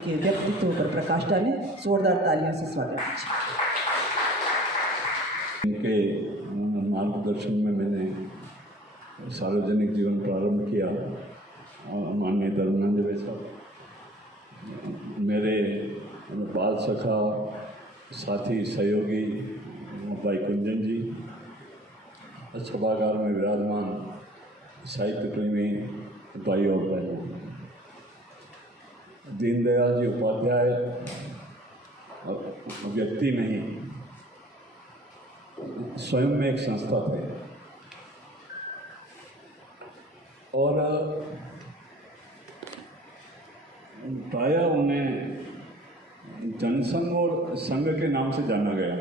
के व्यक्तित्व पर प्रकाश डालें। जोरदार तालियों से स्वागत कीजिए। इनके मार्गदर्शन में मैंने सार्वजनिक जीवन प्रारंभ किया। माननीय धर्मेंद्र भाई साहब मेरे बाल सखा साथी सहयोगी भाई कुंजन जी, सभागार में विराजमान साहित्य प्रेमी भाई और बहनों, दीनदयाल जी उपाध्याय व्यक्ति नहीं, स्वयं में एक संस्था थे और प्रायः उन्हें जनसंघ और संघ के नाम से जाना गया,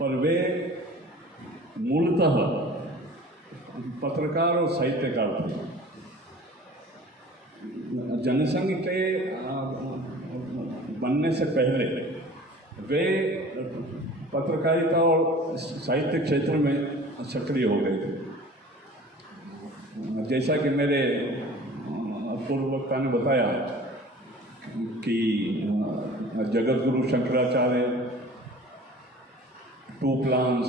पर वे मूलतः पत्रकार और साहित्यकार थे। जनसंघ के बनने से पहले वे पत्रकारिता और साहित्य क्षेत्र में सक्रिय हो गए थे। जैसा कि मेरे पूर्व वक्ता ने बताया कि जगत गुरु शंकराचार्य, टू प्लान्स,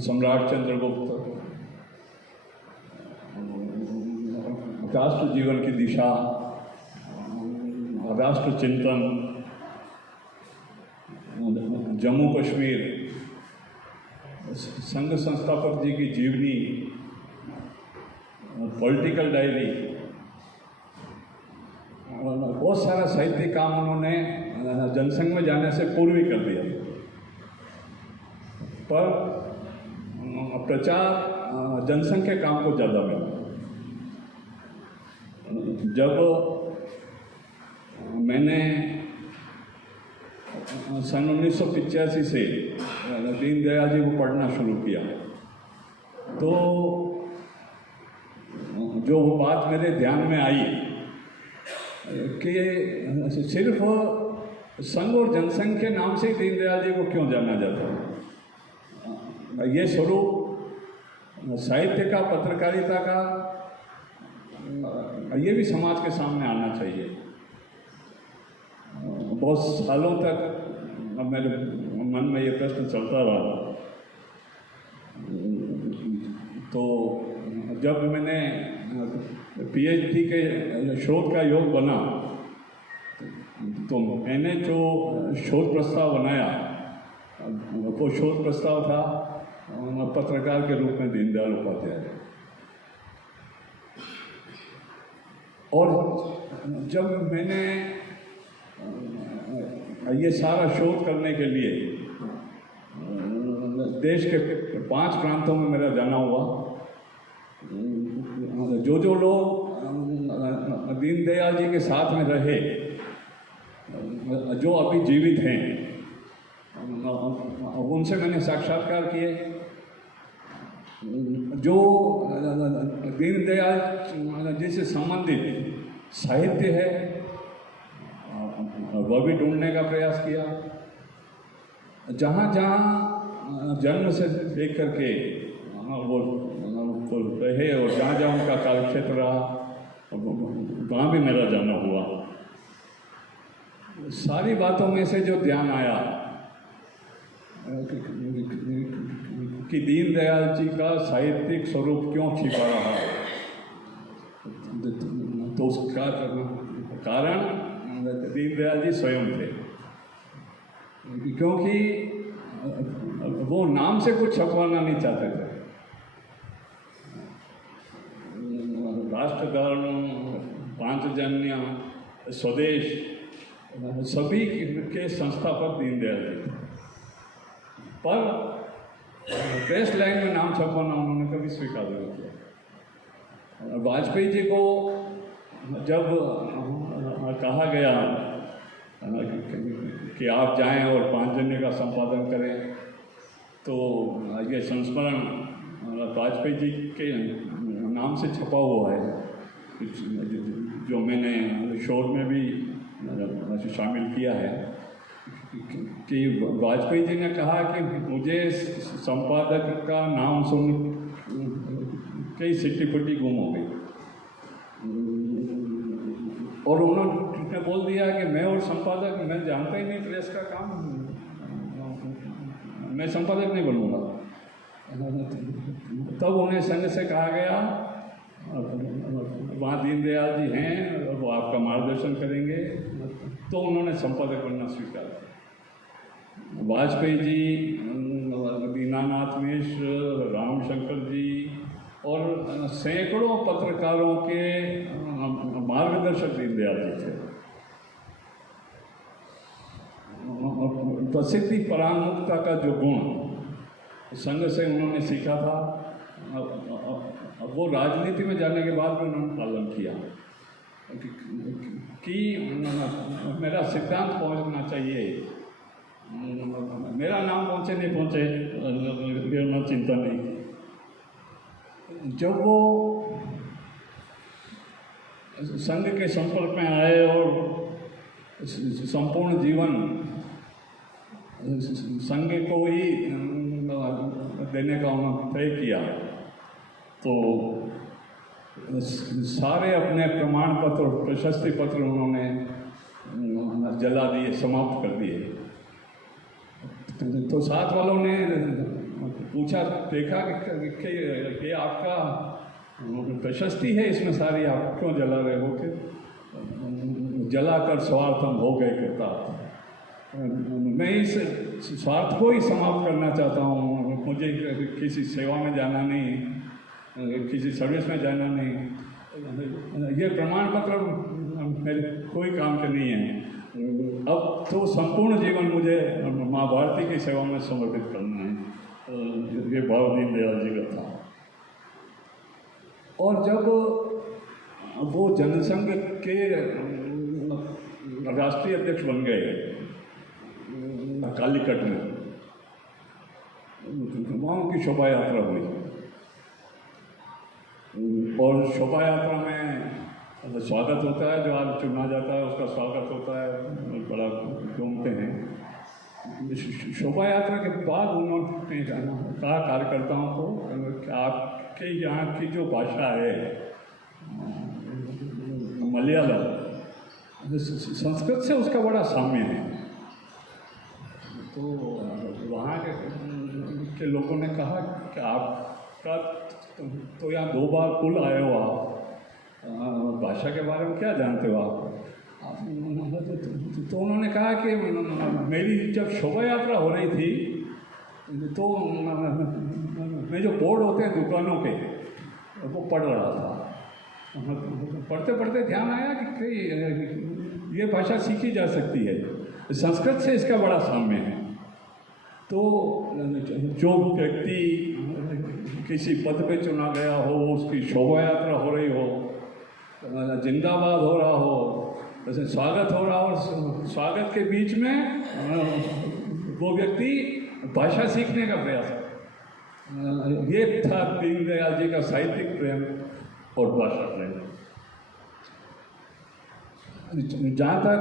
सम्राट चंद्रगुप्त, राष्ट्र जीवन की दिशा, राष्ट्र चिंतन, जम्मू कश्मीर, संघ संस्थापक जी की जीवनी, पॉलिटिकल डायरी, बहुत सारा साहित्यिक काम उन्होंने जनसंघ में जाने से पूर्व ही कर दिया। पर प्रचार जनसंघ के काम को ज़्यादा मिला। जब मैंने सन 1985 से दीनदयाल जी को पढ़ना शुरू किया, तो जो बात मेरे ध्यान में आई कि सिर्फ संघ और जनसंघ के नाम से दीनदयाल जी को क्यों जाना जाता है। ये स्वरूप साहित्य का, पत्रकारिता का, ये भी समाज के सामने आना चाहिए। बहुत सालों तक मेरे मन में ये प्रश्न चलता रहा। तो जब मैंने पीएचडी के शोध का योग बना, तो मैंने जो शोध प्रस्ताव बनाया वो शोध प्रस्ताव था पत्रकार के रूप में दीनदयाल उपाध्याय। और जब मैंने ये सारा शोध करने के लिए देश के 5 प्रांतों में मेरा जाना हुआ, जो लोग दीनदयाल जी के साथ में रहे, जो अभी जीवित हैं, उनसे मैंने साक्षात्कार किए। जो दीनदयाल जी से संबंधित साहित्य है वह भी ढूंढने का प्रयास किया। जहाँ जहाँ जन्म से लेकर के वो रहे और जहाँ जहाँ उनका कार्यक्षेत्र रहा, वहाँ भी मेरा जाना हुआ। सारी बातों में से जो ध्यान आया कि दीनदयाल जी का साहित्यिक स्वरूप क्यों छिपा रहा, तो उसका कारण दीनदयाल जी स्वयं थे। क्योंकि वो नाम से कुछ छपवाना नहीं चाहते थे। राष्ट्रधर्म, पांचजन्य, स्वदेश, सभी के संस्थापक दीनदयाल जी थे। पर प्रेस लाइन में नाम छपवाना उन्होंने कभी स्वीकार नहीं किया। वाजपेयी जी को जब कहा गया कि आप जाएं और पांचजन्य का संपादन करें, तो ये संस्मरण वाजपेयी जी के नाम से छपा हुआ है, जो मैंने शोध में भी शामिल किया है कि वाजपेयी जी ने कहा कि मुझे संपादक का नाम सुन के सिट्टी फुट्टी गुम हो गई। और उन्होंने बोल दिया कि मैं और संपादक, मैं जानता ही नहीं प्रेस का काम, मैं संपादक नहीं बनूंगा। तब उन्हें संघ से कहा गया, वहाँ दीनदयाल जी हैं और वो आपका मार्गदर्शन करेंगे, तो उन्होंने संपादक बनना स्वीकार किया। वाजपेयी जी, दीनानाथ मिश्र, रामशंकर जी और सैकड़ों पत्रकारों के मार्गदर्शक दीनदयाल जी थे। प्रसिद्धि परांगमुखता का जो गुण संघ से उन्होंने सीखा था, वो राजनीति में जाने के बाद भी उन्होंने पालन किया कि मेरा सिद्धांत पहुंचना चाहिए, मेरा नाम पहुंचे नहीं पहुंचे ये उन्होंने चिंता नहीं की। जब वो संघ के संपर्क में आए और संपूर्ण जीवन संघ को ही देने का उन्होंने तय किया, तो सारे अपने प्रमाण पत्र और प्रशस्ति पत्र उन्होंने जला दिए, समाप्त कर दिए। तो साथ वालों ने पूछा, देखा कि आपका प्रशस्ति है इसमें सारी, आप क्यों जला रहे हो? कि जलाकर स्वार्थ हम हो गए करता, मैं इस स्वार्थ को ही समाप्त करना चाहता हूँ। मुझे किसी सेवा में जाना नहीं, किसी सर्विस में जाना नहीं, ये प्रमाण पत्र मेरे कोई काम के नहीं है। अब तो संपूर्ण जीवन मुझे माँ भारती की सेवा में समर्पित करना है। ये भाव दीनदयाल जी का था। और जब वो जनसंघ के राष्ट्रीय अध्यक्ष बन गए कालीकट में, वहाँ उनकी शोभा यात्रा हुई और शोभा यात्रा में स्वागत होता है, जो आज चुना जाता है उसका स्वागत होता है, बड़ा घूमते हैं। शोभा यात्रा के बाद उन्होंने कहा कार्यकर्ताओं को कि आपके यहाँ की जो भाषा है मलयालम, संस्कृत से उसका बड़ा साम्य है। तो वहाँ के लोगों ने कहा कि आपका तो यहाँ 2 बार कुल आए हो, आप भाषा के बारे में क्या जानते हो आप? तो उन्होंने कहा कि मेरी जब शोभा यात्रा हो रही थी तो मैं जो बोर्ड होते हैं दुकानों के वो पढ़ रहा था। पढ़ते पढ़ते ध्यान आया कि ये भाषा सीखी जा सकती है, संस्कृत से इसका बड़ा साम्य है। तो जो व्यक्ति किसी पद पे चुना गया हो, उसकी शोभा यात्रा हो रही हो, जिंदाबाद हो रहा हो, जैसे स्वागत हो रहा हो, स्वागत के बीच में वो व्यक्ति भाषा सीखने का प्रयास है। ये था दीनदयाल जी का साहित्यिक प्रेम और भाषा प्रेम। जहाँ तक